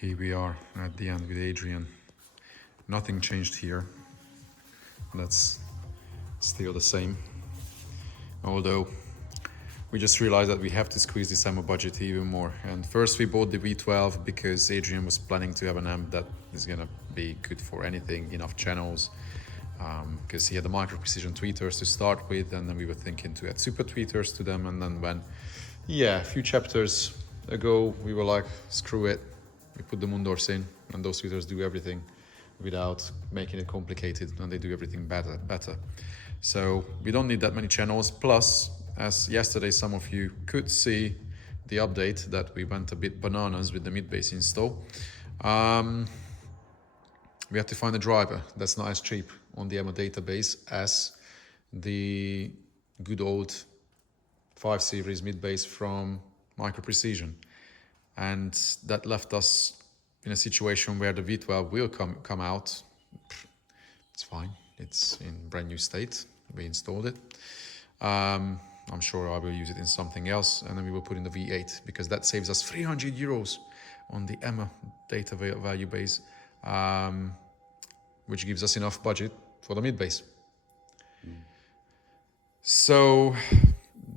Here we are at the end with Adrian. Nothing changed here. That's still the same. Although we just realized that we have to squeeze this ammo budget even more. And first we bought the V12 because Adrian was planning to have an amp that is gonna be good for anything, enough channels. Because he had the micro precision tweeters to start with, and then we were thinking to add super tweeters to them. And then when, a few chapters ago, we were like, screw it. We put the Mundors in, and those tweeters do everything without making it complicated, and they do everything better. So we don't need that many channels. Plus, as yesterday some of you could see the update that we went a bit bananas with the Midbass install. We have to find a driver that's not as cheap on the ammo database as the good old 5 Series Midbass from Micro Precision. And that left us in a situation where the V12 will come out. It's fine, it's in brand new state, we installed it. I'm sure I will use it in something else, and then we will put in the V8 because that saves us 300 euros on the ammo data value base, which gives us enough budget for the Midbass. So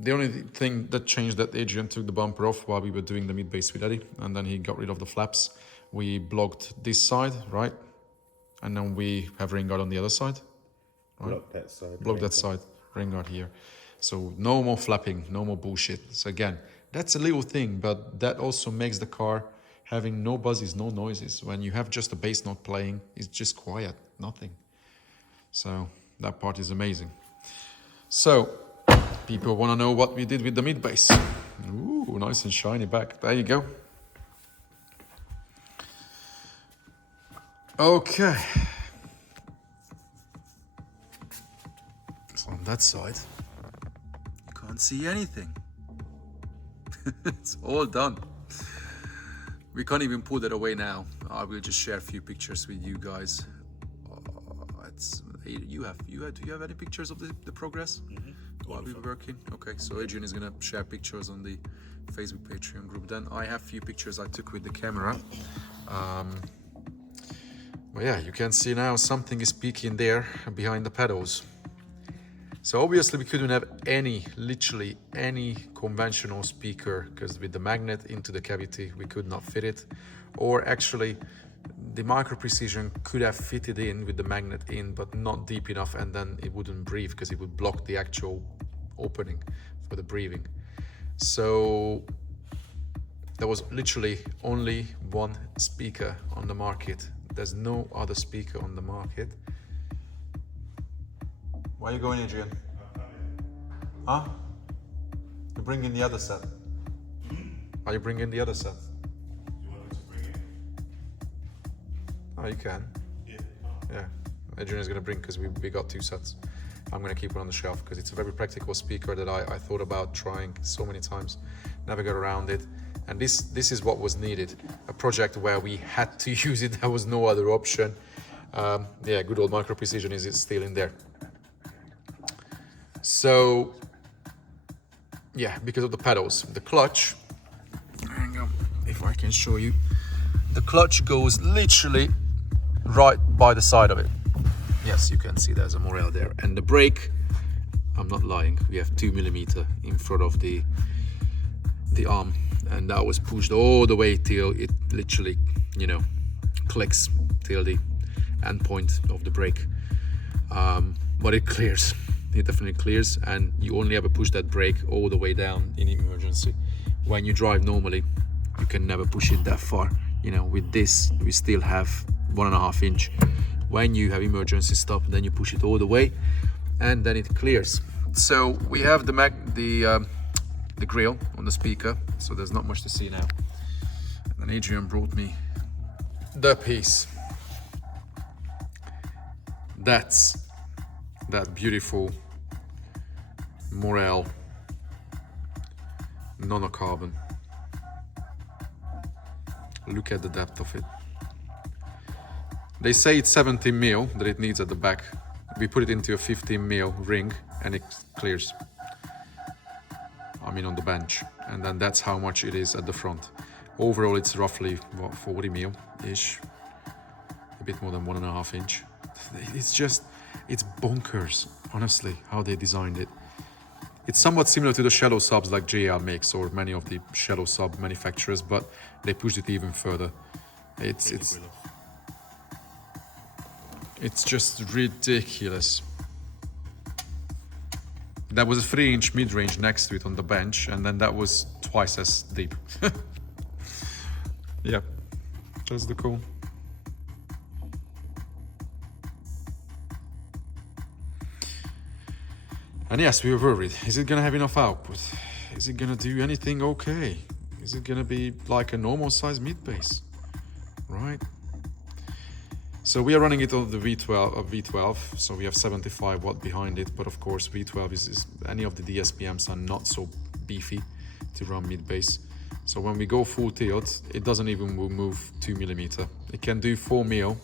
the only thing that changed that Adrian took the bumper off while we were doing the Midbass with Eddie, and then he got rid of the flaps. We blocked this side, right? And then we have ring guard on the other side. Right? Block that side. Block that side, ring guard here. So no more flapping, no more bullshit. So again, that's a little thing, but that also makes the car having no buzzes, no noises. When you have just a bass note playing, it's just quiet, nothing. So that part is amazing. So people want to know what we did with the Midbass. Ooh, nice and shiny back. There you go. Okay. So on that side, you can't see anything. It's all done. We can't even pull that away now. I will just share a few pictures with you guys. Do you have any pictures of the progress while we were working? Okay, so Adrian is gonna share pictures on the Facebook Patreon group. Then I have a few pictures I took with the camera. But yeah, you can see now something is peeking there behind the pedals. So obviously we couldn't have literally any conventional speaker, because with the magnet into the cavity we could not fit it. Or actually the Micro Precision could have fitted in with the magnet in, but not deep enough, and then it wouldn't breathe because it would block the actual opening for the breathing. So there was literally only one speaker on the market. There's no other speaker on the market. Where are you going, Adrian? Huh? You're bringing the other set. Are you bringing the other set? You want me to bring it? Oh, you can. Yeah. Yeah. Adrian is going to bring, because we got 2 sets. I'm going to keep it on the shelf because it's a very practical speaker that I thought about trying so many times. Never got around it. And this is what was needed. A project where we had to use it. There was no other option. Yeah, good old Micro Precision is still in there. So, yeah, because of the pedals. The clutch, hang on, if I can show you. The clutch goes literally right by the side of it. Yes, you can see there's a Morel there. And the brake, I'm not lying, we have 2mm in front of the arm. And that was pushed all the way till it literally, clicks till the end point of the brake. But it clears. It definitely clears, and you only ever push that brake all the way down in emergency. When you drive normally, you can never push it that far. With this, we still have 1.5 inch. When you have emergency stop, then you push it all the way, and then it clears. So we have the grill on the speaker, so there's not much to see now. And then Adrian brought me the piece. That's that beautiful Morel nanocarbon. Look at the depth of it. They say it's 17 mil that it needs at the back. We put it into a 15 mil ring and it clears. I mean on the bench. And then that's how much it is at the front. Overall, it's roughly, what, 40 mil-ish. A bit more than 1.5 inch. It's just, it's bonkers, honestly, how they designed it. It's somewhat similar to the shallow subs like JL makes or many of the shallow sub manufacturers, but they pushed it even further. It's just ridiculous. That was a 3-inch mid-range next to it on the bench, and then that was twice as deep. Yeah, that's the cool. And yes, we were worried. Is it gonna have enough output? Is it gonna do anything okay? Is it gonna be like a normal size mid-bass? Right? So we are running it on the V12, so we have 75 watt behind it, but of course V12 is any of the DSPMs are not so beefy to run mid-bass. So when we go full tilt, it doesn't even move 2 millimeter. It can do 4 mil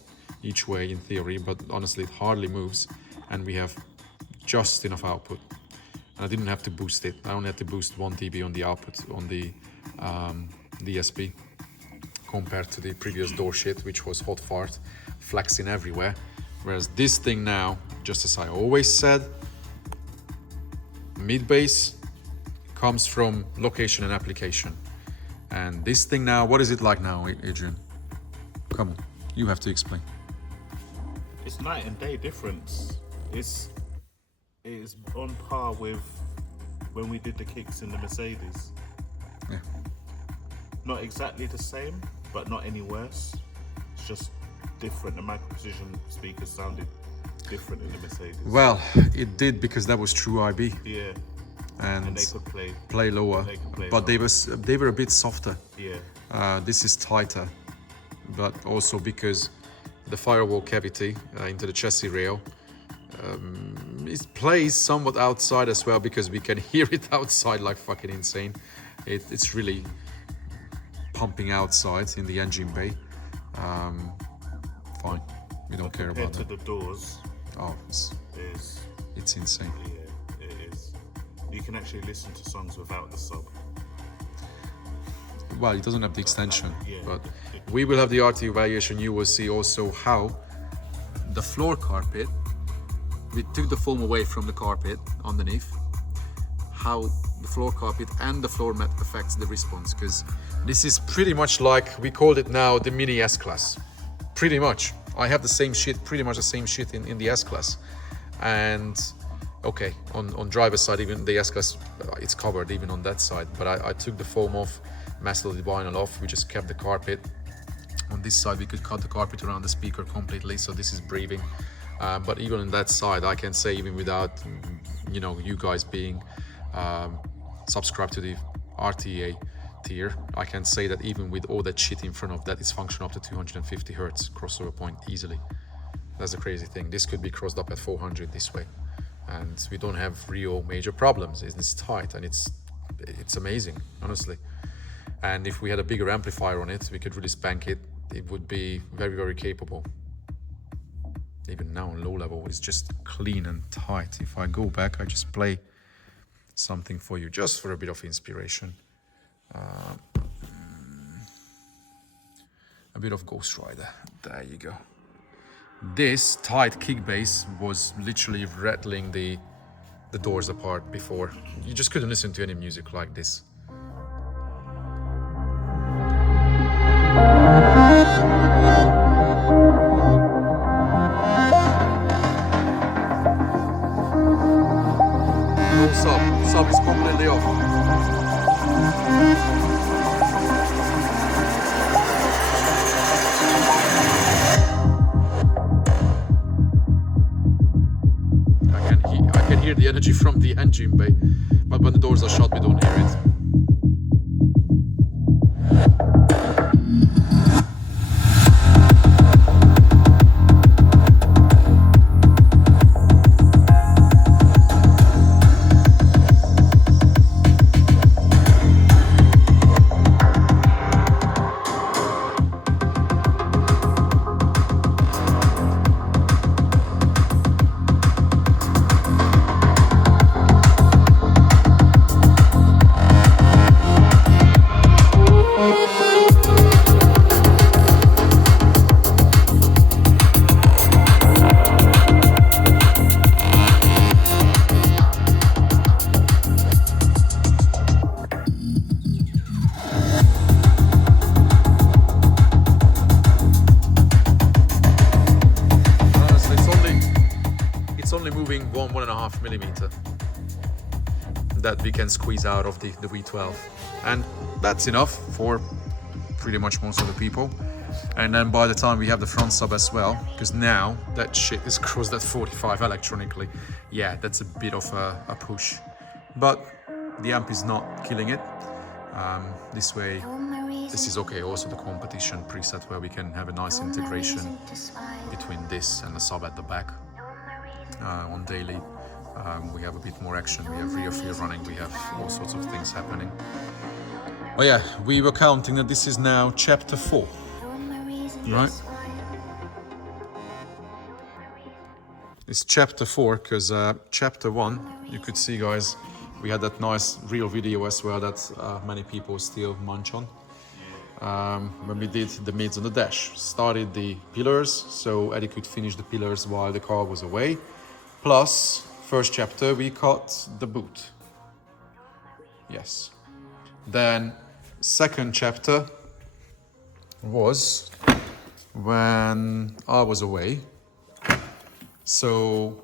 each way in theory, but honestly it hardly moves, and we have just enough output. And I didn't have to boost it. I only had to boost 1 dB on the output on the DSP compared to the previous door shit, which was hot fart, flexing everywhere. Whereas this thing now, just as I always said, mid-bass comes from location and application. And this thing now, what is it like now, Adrian? Come on, you have to explain. It's night and day difference. It's on par with when we did the kicks in the Mercedes. Yeah. Not exactly the same, but not any worse. It's just different. The micro precision speakers sounded different in the Mercedes. Well, it did because that was true IB. Yeah. And they could play lower, but lower. they were a bit softer. Yeah. This is tighter, but also because the firewall cavity into the chassis rail, it plays somewhat outside as well, because we can hear it outside like fucking insane. It's really pumping outside in the engine bay. Fine, we don't care about that. Compared to the doors, oh, it's insane. Yeah, it is. You can actually listen to songs without the sub. Well, it doesn't have the extension, Yeah. but we will have the RT evaluation. You will see also how the floor carpet, we took the foam away from the carpet underneath, how the floor carpet and the floor mat affects the response, because this is pretty much like, we called it now the mini S-Class. Pretty much. I have the same shit, pretty much the same shit in the S-Class. And okay, on driver's side, even the S-Class, it's covered even on that side, but I took the foam off, mastered the vinyl off, we just kept the carpet. On this side, we could cut the carpet around the speaker completely, so this is breathing. But even on that side, I can say, even without, you know, you guys being subscribed to the RTA tier, I can say that even with all that shit in front of that, it's functional up to 250 hertz crossover point easily. That's the crazy thing. This could be crossed up at 400 this way, and we don't have real major problems. It's tight and it's amazing, honestly. And if we had a bigger amplifier on it, we could really spank it. It would be very, very capable. Even now on low level, it's just clean and tight. If I go back, I just play something for you, just for a bit of inspiration. A bit of Ghost Rider. There you go. This tight kick bass was literally rattling the doors apart before. You just couldn't listen to any music like this. No sub. Sub is completely off. I can hear the energy from the engine bay, but when the doors are shut, we don't hear it. 2.5 millimeter that we can squeeze out of the V12. And that's enough for pretty much most of the people. And then by the time we have the front sub as well, because now that shit is crossed at 45 electronically, yeah, that's a bit of a push. But the amp is not killing it. This way, this is okay. Also the competition preset where we can have a nice integration between this and the sub at the back. On daily, we have a bit more action. We have rear feel running. We have all sorts of things happening. Oh yeah, we were counting that this is now chapter 4, right? It's chapter 4 because chapter 1, you could see, guys, we had that nice real video as well that many people still munch on. When we did the mids on the dash, started the pillars, so Eddie could finish the pillars while the car was away. Plus, first chapter, we cut the boot. Yes. Then, second chapter was when I was away. So,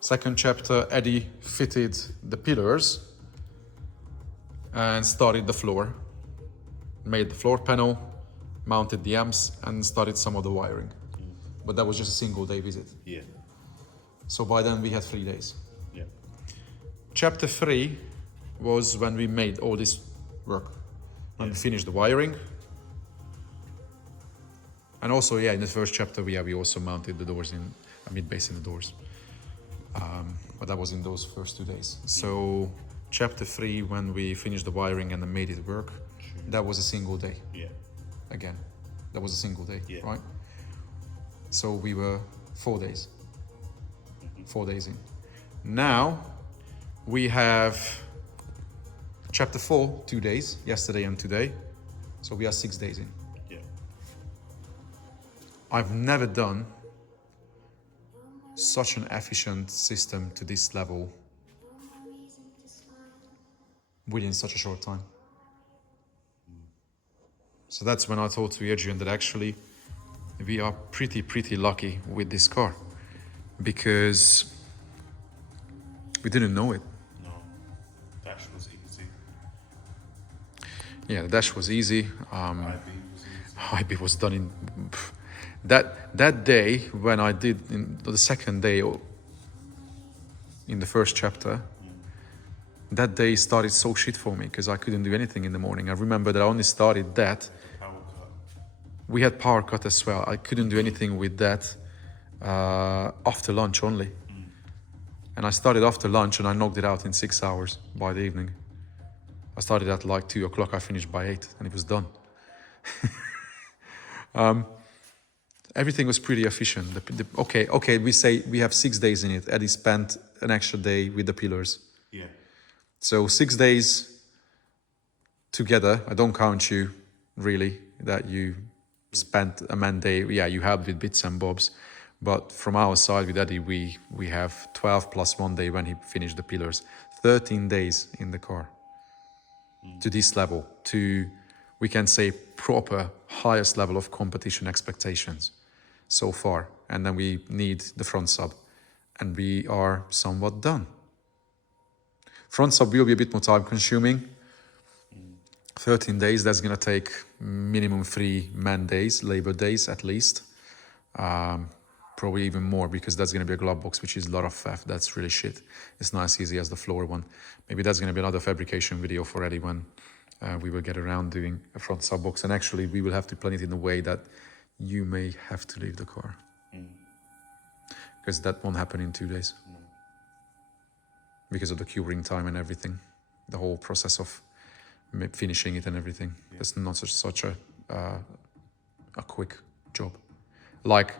second chapter, Eddie fitted the pillars and started the floor. Made the floor panel, mounted the amps, and started some of the wiring. But that was just a single day visit. Yeah. So by then we had 3 days. Yeah. Chapter 3 was when we made all this work. When we finished the wiring. And also, yeah, in the first chapter, we also mounted the doors in, mid-bass in the doors. But that was in those first 2 days. So chapter 3, when we finished the wiring and made it work, that was a single day. Yeah. Again, that was a single day, Yeah. right? So we were 4 days. 4 days in. Now we have chapter 4, 2 days, yesterday and today. So we are 6 days in. Yeah. I've never done such an efficient system to this level within such a short time. So that's when I thought to Adrian that actually we are pretty lucky with this car, because we didn't know it. No. Dash was easy. Yeah, the dash was easy. IB was easy. IB was done in that day when I did in the second day in the first chapter. That day started so shit for me because I couldn't do anything in the morning. I remember that I only started that. Power cut. We had power cut as well. I couldn't do anything with that after lunch only. And I started after lunch and I knocked it out in 6 hours by the evening. I started at like 2 o'clock, I finished by 8 and it was done. Everything was pretty efficient. Okay, we say we have 6 days in it. Eddie spent an extra day with the pillars. Yeah. So 6 days together. I don't count you really that you spent a man day. Yeah, you helped with bits and bobs. But from our side with Eddie, we have 12 plus 1 day when he finished the pillars. 13 days in the car to this level, to, we can say, proper highest level of competition expectations so far. And then we need the front sub and we are somewhat done. Front sub will be a bit more time consuming. 13 days, that's gonna take minimum 3 man days, labor days at least. Probably even more because that's gonna be a glove box, which is a lot of faff. That's really shit. It's not as easy as the floor one. Maybe that's gonna be another fabrication video for Eddie when we will get around doing a front sub box. And actually we will have to plan it in a way that you may have to leave the car. Because that won't happen in 2 days. Because of the curing time and everything, the whole process of finishing it and everything. Yeah. It's not such a quick job. Like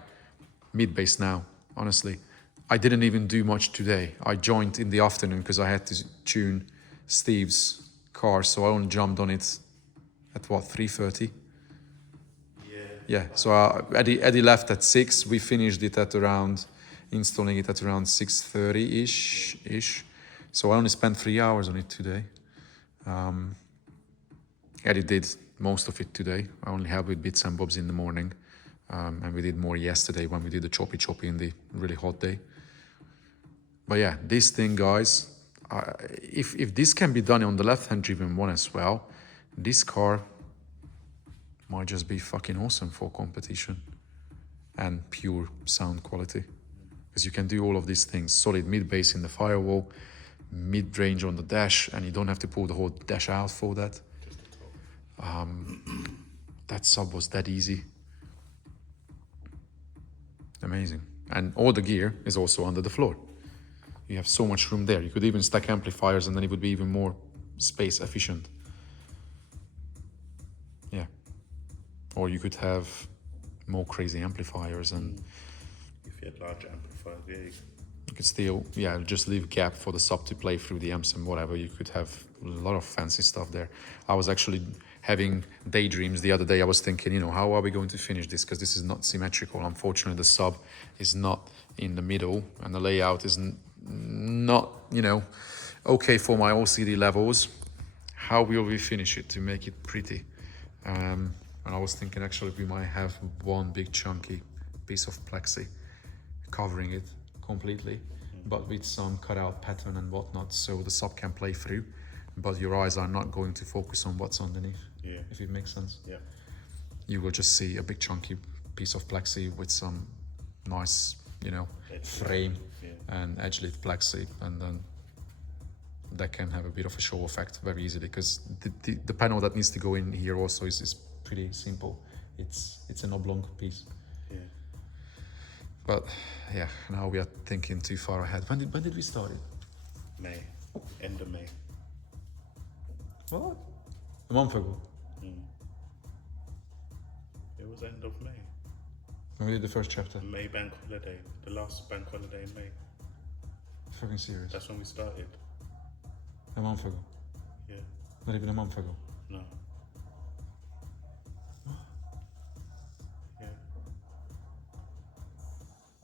Midbass now, honestly, I didn't even do much today. I joined in the afternoon because I had to tune Steve's car, so I only jumped on it at what, 3:30? Yeah. So Eddie left at 6. We finished it at around, installing it at around 6:30 ish. So I only spent 3 hours on it today. Eddie did most of it today. I only helped with bits and bobs in the morning. And we did more yesterday when we did the choppy in the really hot day. But yeah, this thing, guys, if this can be done on the left-hand driven one as well, this car might just be fucking awesome for competition and pure sound quality. Because you can do all of these things: solid mid-bass in the firewall, mid-range on the dash, and you don't have to pull the whole dash out for that. That sub was that easy. Amazing. And all the gear is also under the floor. You have so much room there. You could even stack amplifiers and then it would be even more space efficient. Yeah. Or you could have more crazy amplifiers and If you had larger amplifiers, yeah. you could still, just leave gap for the sub to play through the amps and whatever. You could have a lot of fancy stuff there. I was actually having daydreams the other day. I was thinking, how are we going to finish this? Because this is not symmetrical. Unfortunately, the sub is not in the middle and the layout is not, okay for my OCD levels. How will we finish it to make it pretty? And I was thinking actually we might have one big chunky piece of plexi covering it completely, but with some cutout pattern and whatnot, so the sub can play through, but your eyes are not going to focus on what's underneath. Yeah. If it makes sense. Yeah. You will just see a big chunky piece of plexi with some nice, frame and edge lit plexi, and then that can have a bit of a show effect very easily, because the panel that needs to go in here also is pretty simple. It's an oblong piece. Yeah. But yeah, now we are thinking too far ahead. When did we start it? May. End of May. What? A month ago. It was end of May. When we did the first chapter. May bank holiday. The last bank holiday in May. Fucking serious. That's when we started. A month ago. Yeah. Not even a month ago. No. Yeah.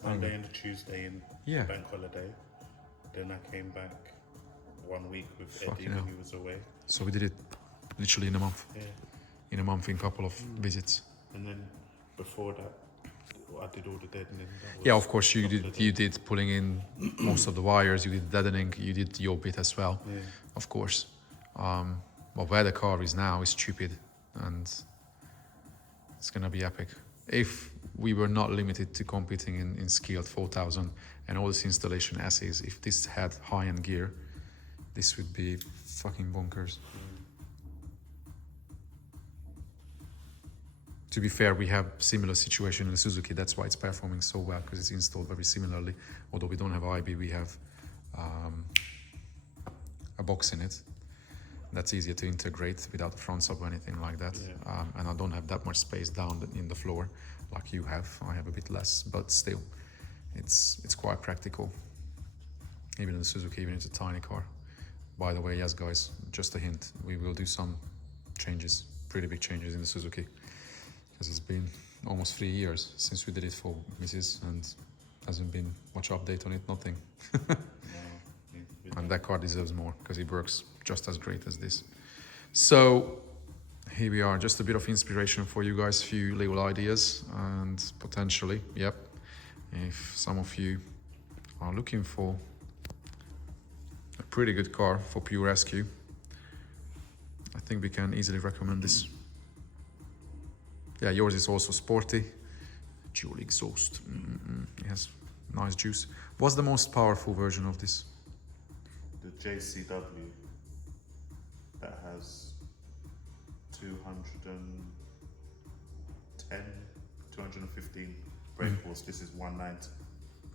Monday and a Tuesday in bank holiday. Then I came back 1 week with Eddie when he was away. So we did it literally in a month. Yeah. In a month, in a couple of visits. And then before that, I did all the deadening. Yeah, of course you did pulling in most of the wires. You did deadening. You did your bit as well. Yeah. Of course. But where the car is now is stupid, and it's gonna be epic. If we were not limited to competing in scaled 4000 and all this installation assays, if this had high-end gear, this would be fucking bonkers. To be fair, we have similar situation in the Suzuki. That's why it's performing so well, because it's installed very similarly. Although we don't have IB, we have a box in it. That's easier to integrate without a front sub or anything like that. Yeah. And I don't have that much space down in the floor like you have. I have a bit less, but still, it's quite practical. Even in the Suzuki, even it's a tiny car. By the way, yes guys, just a hint, we will do some changes, pretty big changes in the Suzuki, because it's been almost 3 years since we did it for Mrs. and hasn't been much update on it, nothing. And that car deserves more, because it works just as great as this. So here we are, just a bit of inspiration for you guys, few little ideas, and potentially, if some of you are looking for a pretty good car for pure rescue, I think we can easily recommend this. Yeah, yours is also sporty, dual exhaust. It has nice juice. What's the most powerful version of this? The JCW that has 210, 215 brake force. This is 190.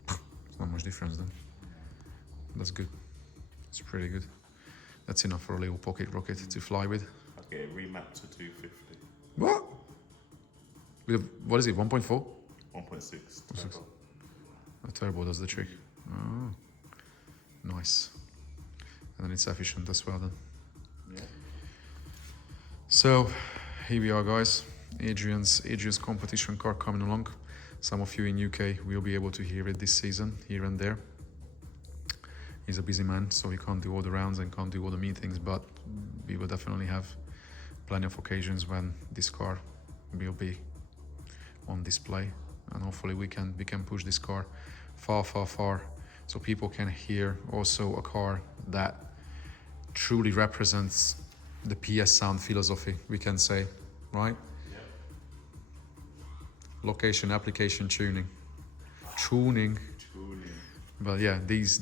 It's not much difference then. That's good. It's pretty good. That's enough for a little pocket rocket to fly with. I'll get it remapped to 250. What? What is it, 1.4? 1.6. turbo. A turbo does the trick. Oh, nice. And then it's efficient as well then. Yeah. So here we are guys, Adrian's competition car coming along. Some of you in UK will be able to hear it this season, here and there. He's a busy man, so he can't do all the rounds and can't do all the meetings, but we will definitely have plenty of occasions when this car will be on display, and hopefully we can push this car far so people can hear also a car that truly represents the PS sound philosophy, we can say, right? Location, application, tuning. But yeah, these